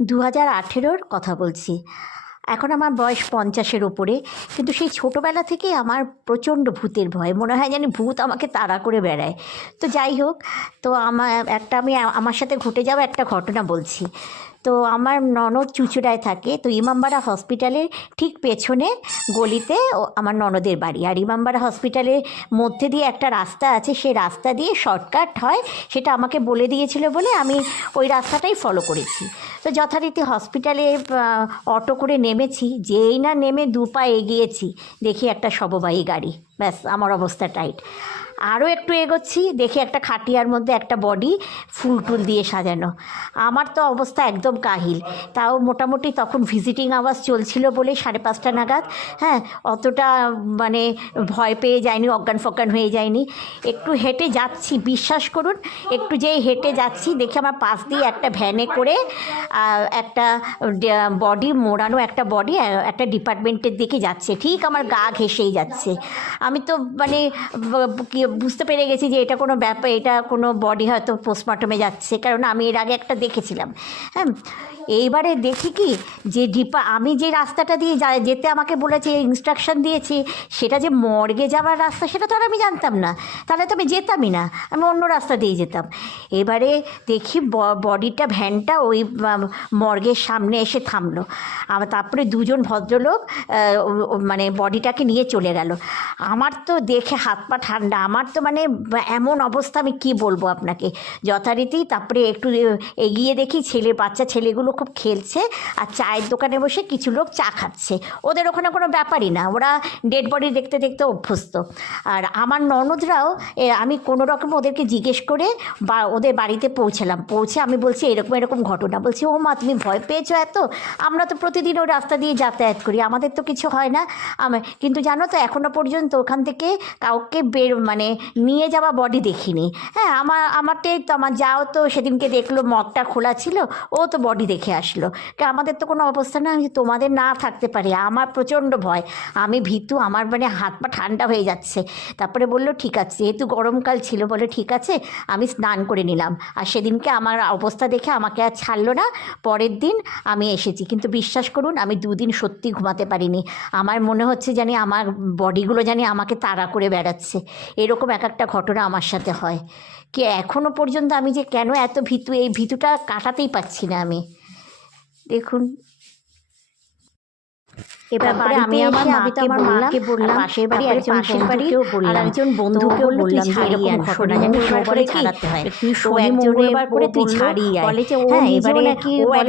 2018-র কথা বলছি। এখন আমার বয়স 50-এর ওপরে, কিন্তু সেই ছোটোবেলা থেকেই আমার প্রচণ্ড ভূতের ভয়। মনে হয় জানি ভূত আমাকে তাড়া করে বেড়ায়। তো যাই হোক, তো আমার সাথে ঘটে যাওয়া একটা ঘটনা বলছি। তো আমার ননদ চুঁচুড়ায় থাকে, তো ইমামবাড়া হসপিটালের ঠিক পেছনে গলিতে আমার ননদের বাড়ি। আর ইমামবাড়া হসপিটালের মধ্যে দিয়ে একটা রাস্তা আছে, সেই রাস্তা দিয়ে শর্টকাট হয়, সেটা আমাকে বলে দিয়েছিল বলে আমি ওই রাস্তাটাই ফলো করেছি। তো যথারীতি হসপিটালে অটো করে নেমেছি, যেই না নেমে 2 পা এগিয়েছি, দেখি একটা শববাহী গাড়ি। ব্যাস, আমার অবস্থা টাইট। আরও একটু এগোচ্ছি, দেখি একটা খাটিয়ার মধ্যে একটা বডি ফুল টুল দিয়ে সাজানো। আমার তো অবস্থা একদম কাহিল। তাও মোটামুটি তখন ভিজিটিং আওয়ার্স চলছিল বলে 5:30 নাগাদ, হ্যাঁ, অতটা মানে ভয় পেয়ে যায়নি, অজ্ঞান ফজ্ঞান হয়ে যায়নি। একটু হেঁটে যাচ্ছি, বিশ্বাস করুন, একটু যেই হেঁটে যাচ্ছি দেখি আমার পাশ দিয়ে একটা ভ্যানে করে একটা বডি মোড়ানো, একটা বডি একটা ডিপার্টমেন্টের দিকে যাচ্ছে। ঠিক আমার গা ঘেঁষেই যাচ্ছে। আমি তো মানে বুঝতে পেরে গেছি যে এটা কোনো ব্যাপার, এটা কোনো বডি হয়তো পোস্টমর্টমে যাচ্ছে, কারণ আমি এর আগে একটা দেখেছিলাম। হ্যাঁ, এইবারে দেখি কি যে আমি যে রাস্তাটা দিয়ে যেতে আমাকে বলেছে, ইনস্ট্রাকশন দিয়েছি, সেটা যে মর্গে যাওয়ার রাস্তা সেটা তো আর আমি জানতাম না। তাহলে তো আমি যেতামই না, আমি অন্য রাস্তা দিয়ে যেতাম। এবারে দেখি বডিটা, ভ্যানটা ওই মর্গের সামনে এসে থামলো। তারপরে 2জন ভদ্রলোক মানে বডিটাকে নিয়ে চলে গেল। আমার তো দেখে হাত পা ঠান্ডা, আমার তো মানে এমন অবস্থা, আমি কি বলবো আপনাকে। যথারীতি তারপরে একটু এগিয়ে দেখি বাচ্চা ছেলেগুলো খুব খেলছে, আর চায়ের দোকানে বসে কিছু লোক চা খাচ্ছে। ওদের ওখানে কোনো ব্যাপারই না, ওরা ডেড বডি দেখতে দেখতে অভ্যস্ত। আর আমার ননদরাও, আমি কোনো রকম ওদেরকে জিজ্ঞেস করে বা ওদের বাড়িতে পৌঁছে আমি বলছি এরকম এরকম ঘটনা। বলছি, ও মা, তুমি ভয় পেয়েছো এত? আমরা তো প্রতিদিন ওই রাস্তা দিয়ে যাতায়াত করি, আমাদের তো কিছু হয় না। কিন্তু জানো তো, এখনও পর্যন্ত ওখান থেকে কাউকে মানে নিয়ে যাওয়া বডি দেখিনি। হ্যাঁ, আমারটাই তো, আমার যাও তো সেদিনকে দেখলো মগটা খোলা ছিল, ও তো বডি দেখে আসলো। আমাদের তো কোনো অবস্থা না, তোমাদের না থাকতে পারে। আমার প্রচণ্ড ভয়, আমি ভীতু, আমার মানে হাত পা ঠান্ডা হয়ে যাচ্ছে। তারপরে বললো ঠিক আছে, যেহেতু গরমকাল ছিল, বলে ঠিক আছে, আমি স্নান করে নিলাম। আর সেদিনকে আমার অবস্থা দেখে আমাকে আর ছাড়লো না। পরের দিন আমি এসেছি, কিন্তু বিশ্বাস করুন আমি 2 দিন সত্যি ঘুমাতে পারিনি। আমার মনে হচ্ছে জানি আমার বডিগুলো জানি আমাকে তাড়া করে বেড়াচ্ছে। এরকম এক একটা ঘটনা আমার সাথে হয়। কি এখনও পর্যন্ত আমি যে কেন এত ভীতু, এই ভীতুটা কাটাতেই পারছি না আমি। দেখুন, এবার আমি আমার মাকে বললাম, পাশের বাড়ি একজন বন্ধুকেও বললাম যে এরকম ঘটনা জানি সবাই ছাড়াতে হয়, তুই শনি মঙ্গলবার করে তুই ছাড়িয়ে আয়। বলে যে ও এবারে